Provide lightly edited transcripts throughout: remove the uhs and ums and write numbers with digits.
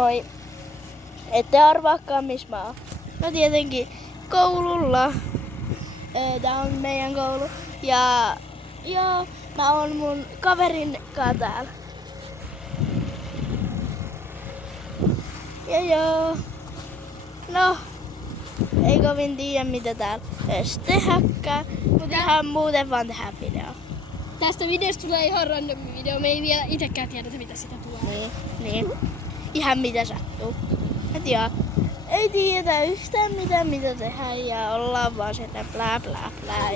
Moi. Ette arvaakaan missä mä oon. No tietenkin koululla. Tää on meidän koulu. Ja mä oon mun kaverin kanssa täällä. Ja joo. No, ei kovin tiedä mitä täällä edes tehdäkään. Mut ihan muuten vaan tehdään video. Tästä videosta tulee ihan random video. Me ei vielä itekään tiedetä mitä sitä tulee. Niin. Ihan mitä sattuu. Et joo. Ei tiedetä yhtään mitä tehdään ja ollaan vaan sieltä blää blää blää.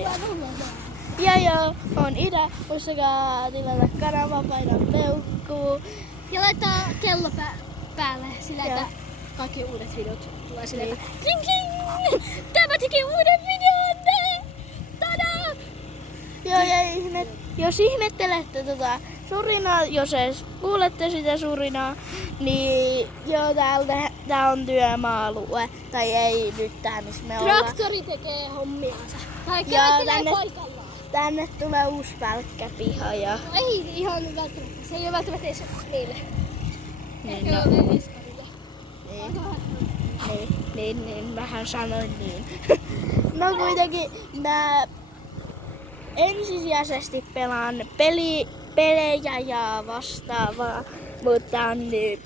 Ja joo, on Ida. Muistakaa tilata kanava, painaa peukkuu. Ja laittaa kello päälle sillä, että kaikki uudet videot tulee silleen, että kling kling! Tämä teki uuden videon! Tada! Joo, ja jos ihmettelette surinaa, jos edes kuulette sitä surinaa, niin joo, tää on työmaa-alue. Tai ei nyt tää, missä me ollaan. Traktori tekee hommiansa. Tai Joo, kävelee paikallaan. Tänne tulee uusi välkkäpiha ja... No, ei ihan välttämättä. Se ei ole välttämättä edes meille. Ehkä no. on Eskarille. Niin, vähän sanoin niin. No kuitenkin mä ensisijaisesti pelaan pelejä ja vastaavaa, mutta on nyt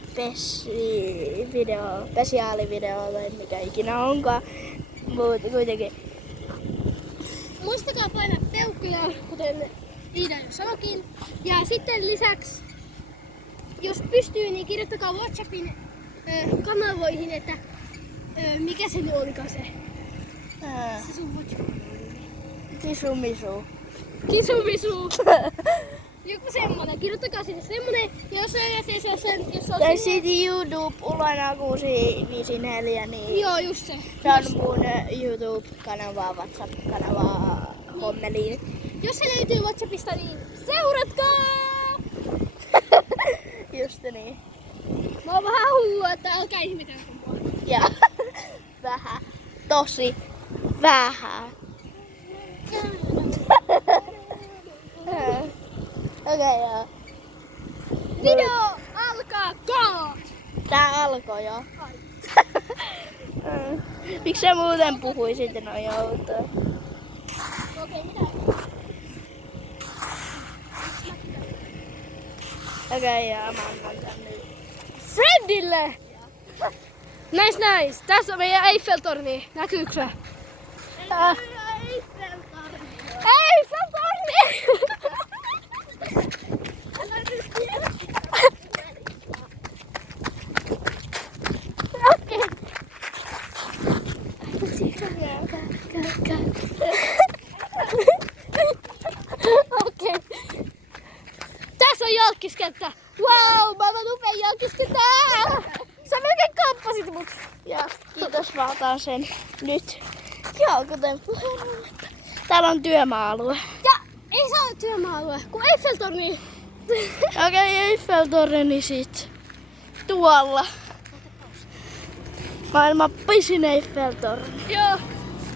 spesiaalivideo tai mikä ikinä onkaan, mutta kuitenkin. Muistakaa painaa peukkuja, kuten Iida jo sanoikin. Ja sitten lisäksi, jos pystyy, niin kirjoittakaa WhatsAppin kanavoihin, että mikä se nyt olikaan se. Se sun WhatsApp. Kisumisu. Kisumisu. Joku semmonen. Kirjoittakaa sinne semmonen. Ja jos ei sen, jos on tai sitten YouTube Ulana 654, niin joo, just se. Se on mun YouTube-kanavaa, WhatsApp-kanavaa hommeliin. Jos se löytyy WhatsAppista, niin seuratkaa! Just niin. Mä oon vähän hullu, että älkää ihmetellä mua. Ja vähän. Tosi vähän. Okei, joo. Video alkaa kaat! Tää alkoi jo. Miksi sä muuten puhuisit noin outoa? Okei, mitä? Okei, joo, mä annan tän nyt. Fredille! Nice. Tässä on meidän Eiffel-torni. Näkyykö se? Eiffel-torni! Okei. Tässä on jalkiskenttä. Wow, mä oon upea jalkiskenttä. Sä melkein kamppasit mut. Ja kiitos, mä otan sen nyt. Joo, kuten puheen, täällä on työmaa-alue. Ja ei saa olla työmaa-alue, kun Eiffel-torni. Okei, Eiffel-torni sit tuolla. Maailman pisin Eiffel-torni. Joo.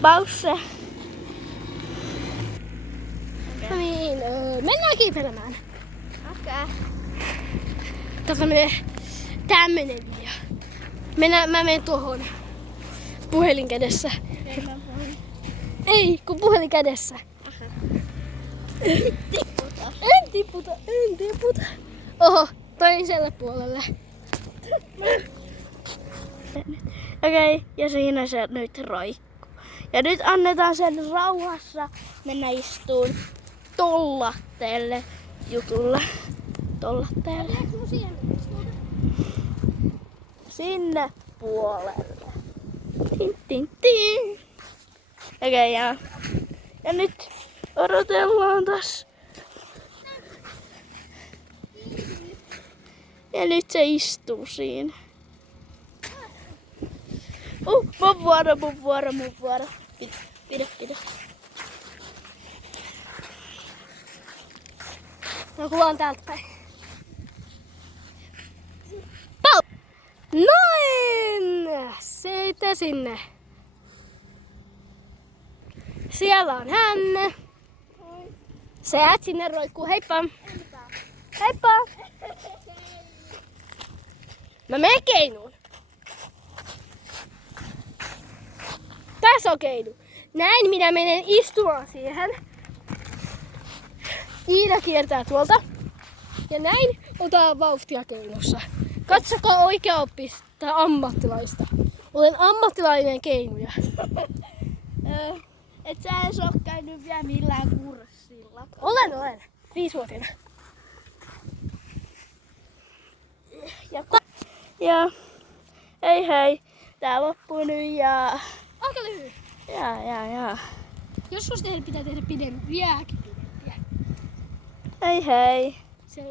Pause. No niin, mennään kiipelemään. Okei. Tässä menee tämmönen video. Mä menen tuohon puhelin kädessä. Ei, kun puhelin kädessä. En tiputa. Oho, toiselle puolelle. Okei, ja siinä se nyt roikkuu. Ja nyt annetaan sen rauhassa mennä istuun tollatteelle jutulle. Tollatteelle. Sinne puolelle. Tin. Okei, ja nyt odotellaan taas. Ja nyt se istuu siinä. Mun vuoro. Pidä. No kuvaan täältä päin. Pau! Noin! Siitä sinne. Siellä on hän. Se jäät sinne roikkuu. Heippa! Heippa! Mä menen keinuun. Tässä on keinu. Näin minä menen istumaan siihen. Iida kiertää tuolta. Ja näin otetaan vauhtia keinussa. Katsokaa oikeaoppista ammattilaista. Olen ammattilainen keinuja. Et sä edes oo käynyt vielä millään kurssilla. Olen. 5-vuotiaana. Ja hei. Tää loppuu nyt ja... Aika lyhyt. Ja. Joskus teidän pitää tehdä vieläkin pidempiä. Hei. Se